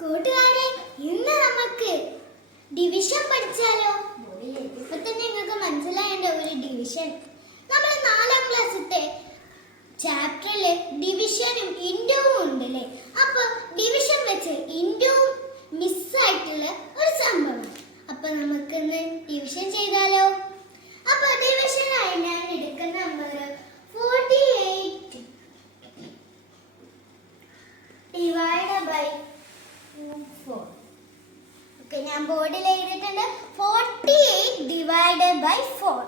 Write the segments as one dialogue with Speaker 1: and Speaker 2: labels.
Speaker 1: കൂട്ടുകാരെ ഇന്ന് നമുക്ക് ഡിവിഷൻ പഠിച്ചാലോ? ഇപ്പൊ തന്നെ നിങ്ങൾക്ക് മനസ്സിലായേണ്ട ഒരു ഡിവിഷൻ നമ്മൾ നാലാം ക്ലാസ്സിത്തെ ചാപ്റ്ററിൽ ഡിവിഷനും ഇൻഡുവും ഉണ്ടല്ലേ? അപ്പൊ ഡിവിഷൻ വെച്ച് ഇൻഡുവും മിസ്സായിട്ടുള്ള ഒരു സംഭവം. അപ്പൊ നമുക്കിന്ന് ഡിവിഷൻ ചെയ്താലോ അപ്പൊ ഡിവിഷനായി ഞാൻ എടുക്കുന്ന number forty eight divide by four okay ഞാൻ ബോർഡിൽ എഴുതിയിട്ടുണ്ട്. Forty eight divide by four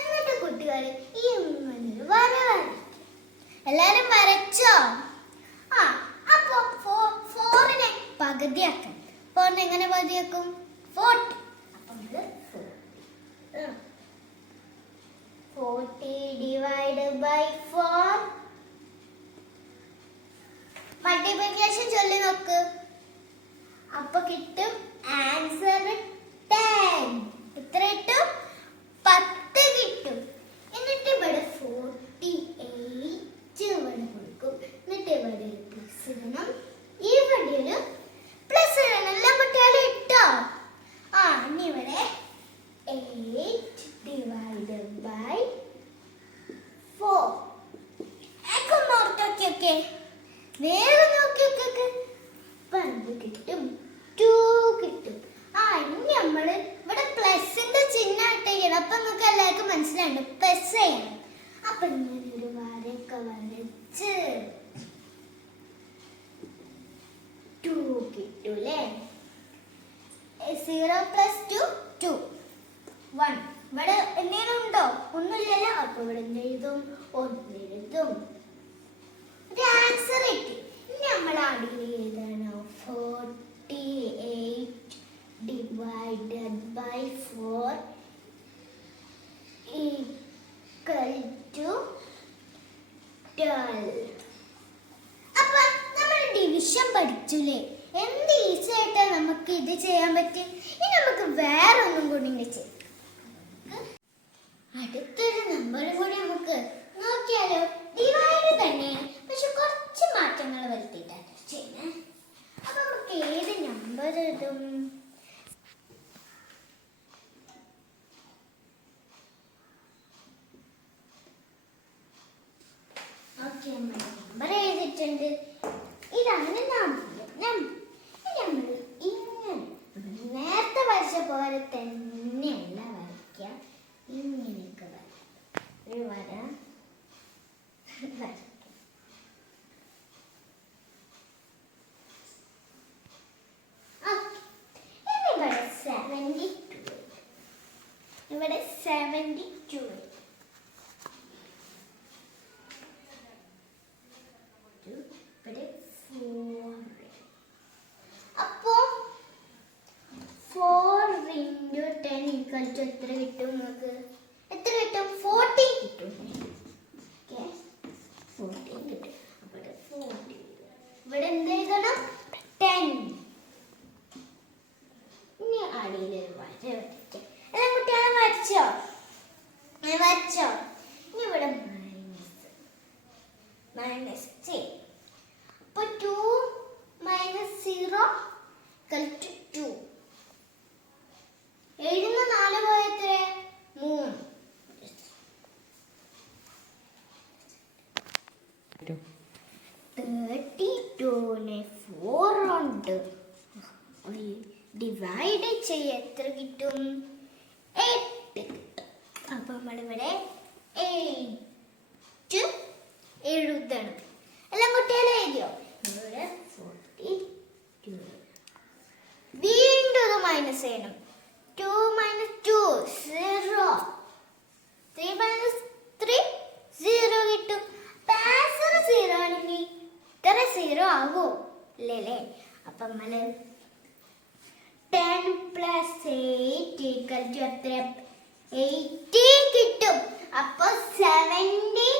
Speaker 1: എന്നിട്ട് കുട്ടികൾ ഈ ഇങ്ങനെ വര എല്ലാരും വരച്ചോ? ആ അപ്പൊ ഫോറിനെ പകുതിയാക്കും. ഫോറിനെ എങ്ങനെ പകുതിയാക്കും? Forty forty divide by four multiplication ചൊല്ലി നോക്ക്. അപ്പൊ കിട്ടും ആൻസർ ടെൻ എത്ര കിട്ടും പത്ത് കിട്ടും എന്നിട്ട് ഇവിടെ ഫോർട്ടി എയ്റ്റ് ഇവിടെ കൊടുക്കും എന്നിട്ട് ഇവിടെ ഒരു പ്ലസ് ഇടണം ഇവിടെ ഒരു പ്ലസ് ഇടണം എല്ലാം കുട്ടികളെ ഇട്ടോ ആ ഇനി ഇവിടെ എയ്റ്റ് ഡിവൈഡ് ബൈ ഫോർ ഒക്കെ ഓർത്തോക്കെ വേഗം നോക്കിയൊക്കെ പന്ത് കിട്ടും ടു കിട്ടും ആ ഇനി നമ്മൾ ഇവിടെ പ്ലസിന്റെ ചിഹ്നം ഇട്ടേക്കണം അപ്പൊ നിങ്ങൾക്ക് എല്ലാവർക്കും മനസ്സിലാണ്ട് പ്ലസ് ചെയ്യണം അപ്പൊ ഞാൻ ഒരു വരയൊക്കെ വരച്ച് ടു കിട്ടൂലേ zero plus two two one ഇവിടെ എന്തെങ്കിലും ഉണ്ടോ ഒന്നുമില്ലല്ലോ. അപ്പൊ ഇവിടെ എന്ത് എഴുതും? ഒന്ന് ഒരു നമ്മൾ അപ്പൊ നമ്മൾ ഡിവിഷൻ പഠിച്ചുല്ലേ നമുക്ക് ഇത് ചെയ്യാൻ പറ്റും? ഇനി നമുക്ക് വേറെ ഒന്നും കൂടി ചെയ്യാം. 72 വരച്ചോ വരച്ചോ ഇനി ഇവിടെ മൈനസ് മൈനസ് ചെയ്യും അപ്പോൾ two minus zero two two എഴുതുന്ന നാല് പോയത്ര മൂന്ന്. തേർട്ടി ടൂനെ ഫോർ ഉണ്ട് ഡിവൈഡ് ചെയ്യ. എത്ര കിട്ടും എട്ട് കിട്ടും അപ്പൊ നമ്മളിവിടെ എയ്റ്റ് എഴുതണം എല്ലാം കുട്ടികളെ എഴുതിയോ ഇവിടെ ഫോർട്ടി ടു വീണ്ടും ഇത് മൈനസ് ചെയ്യണം two minus two zero three minus three zero കിട്ടും. ആൻസർ സീറോ ആണെങ്കിൽ ഇത്ര സീറോ ആവോ ഇല്ലല്ലേ അപ്പൊ നമ്മൾ ten plus eight equal to എത്ര? എയ്റ്റീൻ കിട്ടും. അപ്പൊ seventy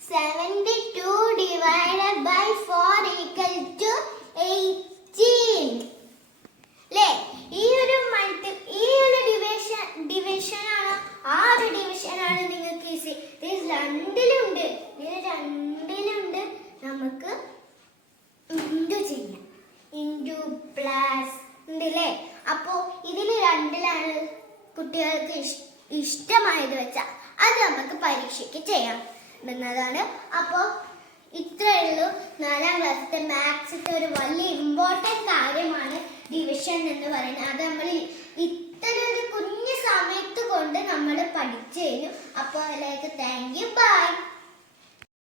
Speaker 1: seventy two divided by four equal to eighteen അല്ലേ ഈ ഒരു മൾട്ടി ഈ ഒരു ഡിവിഷൻ ഡിവിഷൻ ആണ് ആ ഒരു ഡിവിഷൻ ആണ് നിങ്ങൾക്ക് ഈസി ഇത് രണ്ടിലുണ്ട് ഇത് രണ്ടിലുണ്ട് നമുക്ക് ഇൻഡു ചെയ്യാം ഇൻഡു ഗ്ലാസ് ഉണ്ടല്ലേ അപ്പോ ഇതിൽ രണ്ടിലാണ് കുട്ടികൾക്ക് ഇഷ്- ഇഷ്ടമായത് വെച്ചാൽ അത് നമുക്ക് പരീക്ഷയ്ക്ക് ചെയ്യാം. എന്നതാണ്. അപ്പോൾ ഇത്രയേ ഉള്ളൂ. നാലാം ക്ലാസ്സിലെ മാത്സിന്റെ ഒരു വലിയ ഇമ്പോർട്ടന്റ് കാര്യമാണ് ഡിവിഷൻ എന്ന് പറയുന്നത്. അത് നമ്മൾ ഇത്ര ഒരു കുഞ്ഞു സമയത്ത് കൊണ്ട് നമ്മൾ പഠിച്ചു കഴിഞ്ഞു അപ്പോൾ അതിലേക്ക് താങ്ക് യു ബൈ